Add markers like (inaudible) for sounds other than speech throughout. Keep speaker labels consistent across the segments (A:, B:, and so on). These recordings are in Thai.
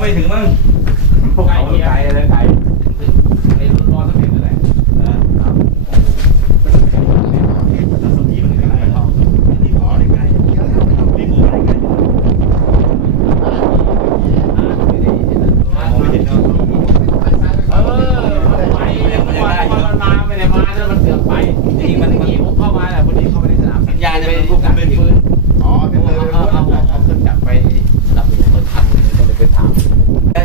A: ไม่ถึงมั้ง
B: ไกลเลยไกล
C: ไม่รู้รอสักเี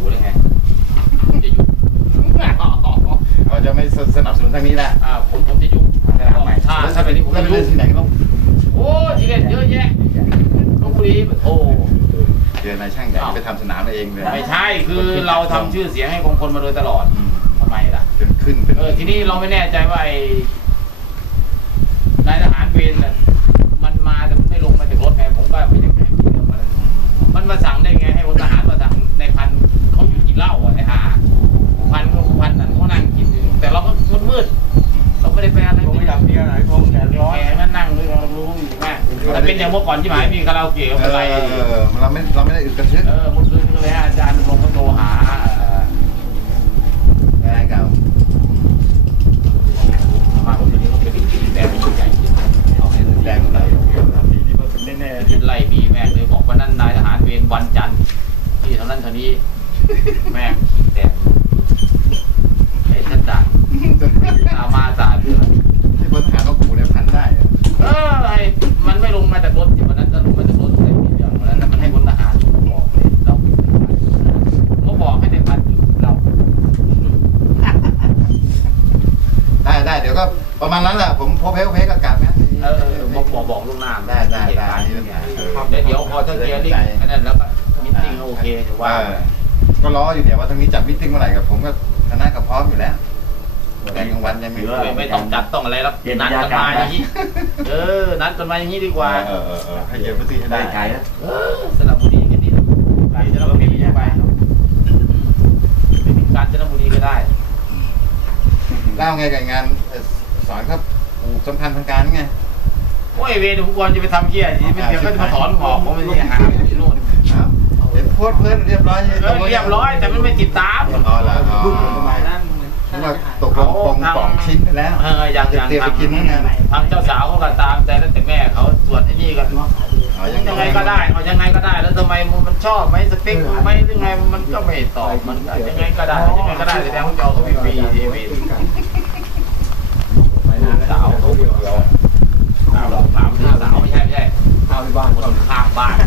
C: ูหรือไงผมจะยุบ
A: เราจะไม่สนับสนุนทางนี้แหละผม ผมจะยุบถ้าถ้าเป็นที
C: ่ผมจะไปเล่นที่ไหนก็ต้องโอ้ยีเล่นเยอะแยะลบบุรีโอ้
A: เดินนายช่างใหญ่ไปทำสนามเองเลย
D: ไม่ใช่ คือเราทำชื่อเสียงให้คงคนมาโดยตลอดทำไมล่ะจนขึ้นเป็นเออ ทีนี้เราไม่แน่ใจว่าไอม่ได้แปลอะไร
B: ผมไม่อยากเรียนอะไผมแข
D: นร้อนแขนมันนั่งเลรารู้อยู่แม่แต่เป็นอย่างเมื่อก่อนที่หมายมีคาราโอเกะ
A: อะไรเราไม่เราไม่ได้อึดกระ
D: ชึ้นเออมุดซึ้งเลยอาจารย์ลงมก็โทรหา
A: อะไรก่
C: บ้านผมตอนนี้ก็เป็นปีแบบใหญ่ใหญ่เอาให้เลป
B: ีที่มันเป็นแน่ๆเ
D: ปปีแม่เลยบอกว่านั่นนายทหารเวรวันจันทร์ที่เท่านั้นเท่านี้แม่
A: ประมาณนั้นแหละ ผมพอเพลเพลกับกาศไหม
D: บอกบอกบอกลูกหน้าได้ได้ได้เดี๋ยวพอจะเคลียร์ดิงนั่นแล้วก็มิตติ้งโอเค
A: ว่าก็รออยู่เนี่ยว่าทางนี้จับมิตติ้งเมื่อไหร่กับ ผมก็คณะก็พร้อมอยู่แล้วแต่กลางวันยังไม่รู
D: ้ไม่ต้องจัดต้องอะไรรับนัดกันมาอย่างนี้เออ นัดกันมาอย่างนี้ดีกว่า
B: ให้เยอะพื้นที่ให้ได้ใจนะ
D: สลับบุรีกันดีกว่าจะรับมีไปไปการจะรับบุรีก็ได้
A: เล่าไงกับงานสอนครับอสำคัญทางการไง
D: โอ้ยเวรุู้กองจะไปทำเกียร์ยี่เป็นเกียร์ก็จะมาสอนหอกผมไม่ได้หาไม่ได้รู้
A: เพื่อนเพื่อนเรียบร้อย
D: เรียบร้อยแต่ไม่ไปติดตามอ
A: ๋อแล้วอ๋นั่นมตกลงปองปองชิ้นไปแล้วเอออย่างอย่ไง
D: ทำทเจ้าสาวเขาก็ตามใจแล้วแต่แม่เขาตรวจที่นี่กันยังไงก็ได้ยังไงก็ได้แล้วทำไมมันชอบไหมสเปคไหมยังไงมันก็ไม่ตอบมันยังไงก็ได้ยังไงก็ได้แต่แล้วเจ้าเขาไบีบีบี bar. (laughs)